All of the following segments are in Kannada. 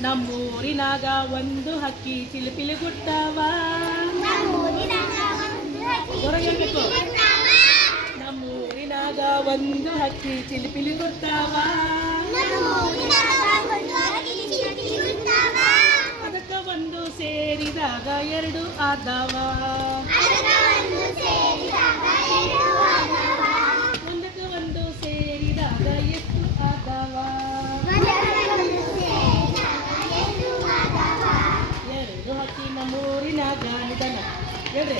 ನಮ್ಮೂರಿನಾಗ ಒಂದು ಹಕ್ಕಿ ಚಿಲಿಪಿಲಿ ಗುಟ್ಟವ ನಮ್ಮೂರಿನಾಗ ಒಂದು ಹಕ್ಕಿ ಚಿಲಿಪಿಲಿ ಗುಟ್ಟವ ಅದಕ್ಕ ಒಂದು ಸೇರಿದಾಗ ಎರಡು ಆದವ. ನಮ್ಮೂರಿನಾಗ ನಿಧನ ಹೇಳ್ರಿ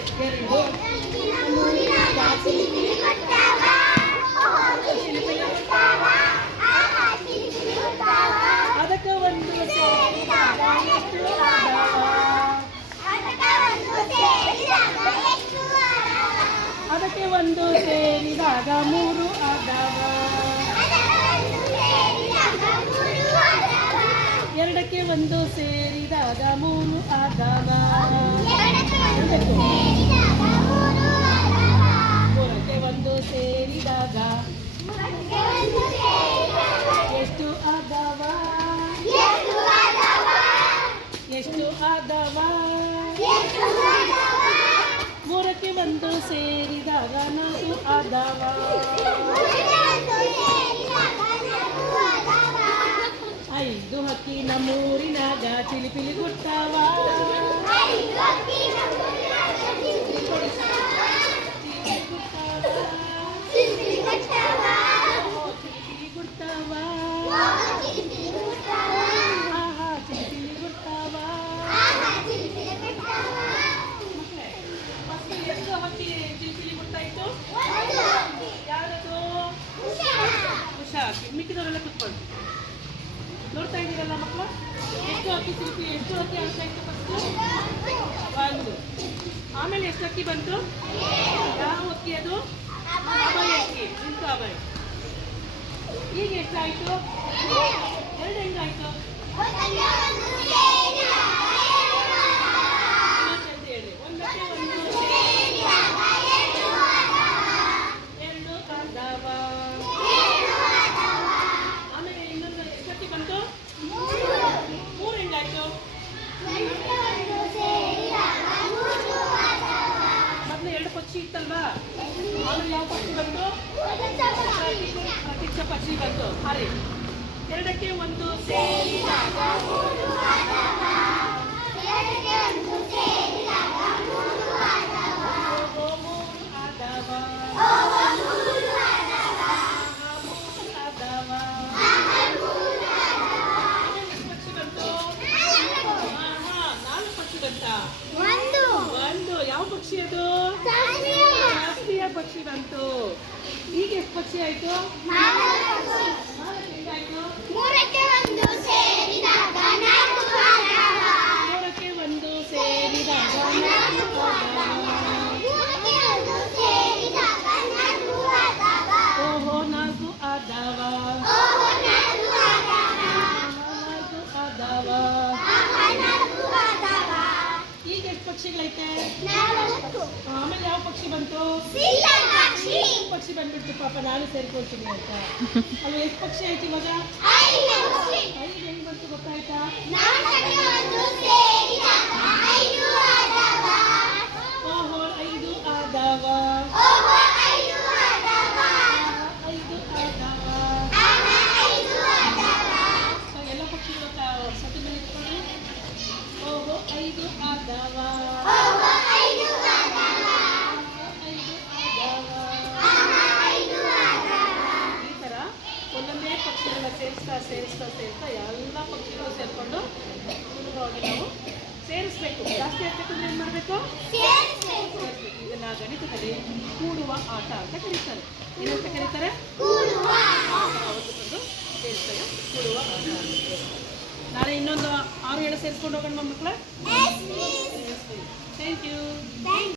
ಅದಕ್ಕೆ ಒಂದು ಅದಕ್ಕೆ ಒಂದು ಸೇರಿದಾಗ ಮೂರು ಆದವ ಎರಡಕ್ಕೆ ಒಂದು ಸೇರಿದಾಗ ಮೂರು ಆದವ ಮೂರಕ್ಕೆ ಒಂದು ಸೇರಿದಾಗ ಎಷ್ಟು ಆದವ ಎಷ್ಟು ಆದವ ಮೂರಕ್ಕೆ ಒಂದು ಸೇರಿದಾಗ ನಾಲ್ಕು ಆದವ ಹಕ್ಕಿ ಚಿಲಿಪಿಲಿ ಗುಟ್ಟಾಯ್ತು ಯಾರದು ಉಷಾ ಮಿಕ್ಕಿದವರೆಲ್ಲ ಕುತ್ಕೊಂಡು ನೋಡ್ತಾ ಇದ್ದೀರಲ್ಲ ಮಕ್ಕಳು ಎಷ್ಟು ಅಕ್ಕಿ ಸಿಲ್ಪಿ ಎಷ್ಟು ಅಕ್ಕಿ ಆಗ್ತಾ ಇತ್ತು ಫಸ್ಟ್ ಒಂದು ಆಮೇಲೆ ಎಷ್ಟು ಅಕ್ಕಿ ಬಂತು ಯಾವ ಅಕ್ಕಿ ಅದು ಅಭಯ ಅಕ್ಕಿ ನಿಂತು ಅಭಯ ಈಗ ಎಷ್ಟಾಯ್ತು ಎರಡು ಹೆಂಗಾಯ್ತು ಇನ್ನೊಂದು ಹೇಳಿ ಒಂದಕ್ಕೆ ಒಂದು ಎರಡು ಅರ್ಧವ ಆಮೇಲೆ ಇನ್ನೊಂದು ಎಷ್ಟು ಅಕ್ಕಿ ಬಂತು ಮೂರು ಹೆಂಗಾಯ್ತು ಮೊದಲು ಎರಡು ಪಕ್ಷಿ ಇತ್ತಲ್ವಾ ಆಮೇಲೆ ಯಾವ ಪಕ್ಷಿ ಬಂತು ಪ್ರತೀಕ್ಷ ಪಕ್ಷಿ ಬಂತು ಹಾರಿ ಎರಡಕ್ಕೆ ಒಂದು ಸೇರಿದಾಗ ಓ ಮೂರು ಆದವ ಮೂರು ಆದವ ಆಮೇಲೆ ಎಷ್ಟು ಪಕ್ಷಿ ಬಂತು ಹಾ ಹಾ ನಾಲ್ಕು ಪಕ್ಷಿ ಬಂತಾ ಒಂದು. ಯಾವ ಪಕ್ಷಿ ಅದು? ರಾಷ್ಟ್ರೀಯ ಪಕ್ಷಿ ಬಂತು. ಈಗ ಎಷ್ಟು ಪಕ್ಷಿ ಆಯ್ತು ಮೂರಕ್ಕೆ ಒಂದು ಸೇರಿದಾಗ. ಮೂರಕ್ಕೆ ಒಂದು ಸೇರಿದಾಗ. ಓಹೋ ನಾಲ್ಕು ಆದವ ಆದವ. ಈಗ ಎಷ್ಟು ಪಕ್ಷಿಗಳೈತೆ. ಆಮೇಲೆ ಯಾವ ಪಕ್ಷಿ ಬಂತು ಸಿಲ್ಲ ಪಕ್ಷಿ. ಪಕ್ಷಿ ಬಂದ್ಬಿಡ್ತು ಪಾಪ ನಾನು ಸೇರ್ಕೊಳ್ತೀನಿ ಅಂತ ಅಲ್ಲ ಎಷ್ಟು ಪಕ್ಷಿ ಆಯ್ತು ಇವಾಗ ಐದು ಪಕ್ಷಿ. ಐದು ಹೆಂಗ್ ಬಂತು ಗೊತ್ತಾಯ್ತಾ ನಾಲ್ಕಕ್ಕೆ ಒಂದು ಸೇರಿದಾಗ ಐದು ಆದವ. ಓಹೋ ಐದು ಆದವ ಓಹೋ, ಐದು ಆದವ. ಐದು ಆದವ ಆಹಾ, ಐದು ಆದವ. ಸೊ, ಎಲ್ಲ ಪಕ್ಷಿಗಳು ಕ- ಸತಿ ಮೇಲೆ ಇಟ್ಕೊಳ್ಳಿ ಓಹೋ ಐದು ಆದವ ಸೇರಿಸ್ತಾ ಸೇರ್ತಾ ಎಲ್ಲ ಪಕ್ಷಿಗಳು ಸೇರಿಕೊಂಡು ಸುಲಭವಾಗಿ ನಾವು ಸೇರಿಸ್ಬೇಕು. ಜಾಸ್ತಿ ಆಗ್ಬೇಕು ಅಂದ್ರೆ ಏನು ಮಾಡಬೇಕು? ಇದನ್ನು ಗಣಿತದಲ್ಲಿ ಕೂಡುವ ಆಟ ಅಂತ ಕರೀತಾರೆ. ಏನಂತ ಕರೀತಾರೆ? ಕೂಡುವ ಅವತ್ತೊಂದು ಸೇರಿಸ್ತಾರೆ ಕೂಡುವ ಆಟ. ನಾಳೆ ಇನ್ನೊಂದು ಆರು ಏಳು ಸೇರಿಸ್ಕೊಂಡು ಹೋಗೋಣ ಮಕ್ಕಳ. Thank you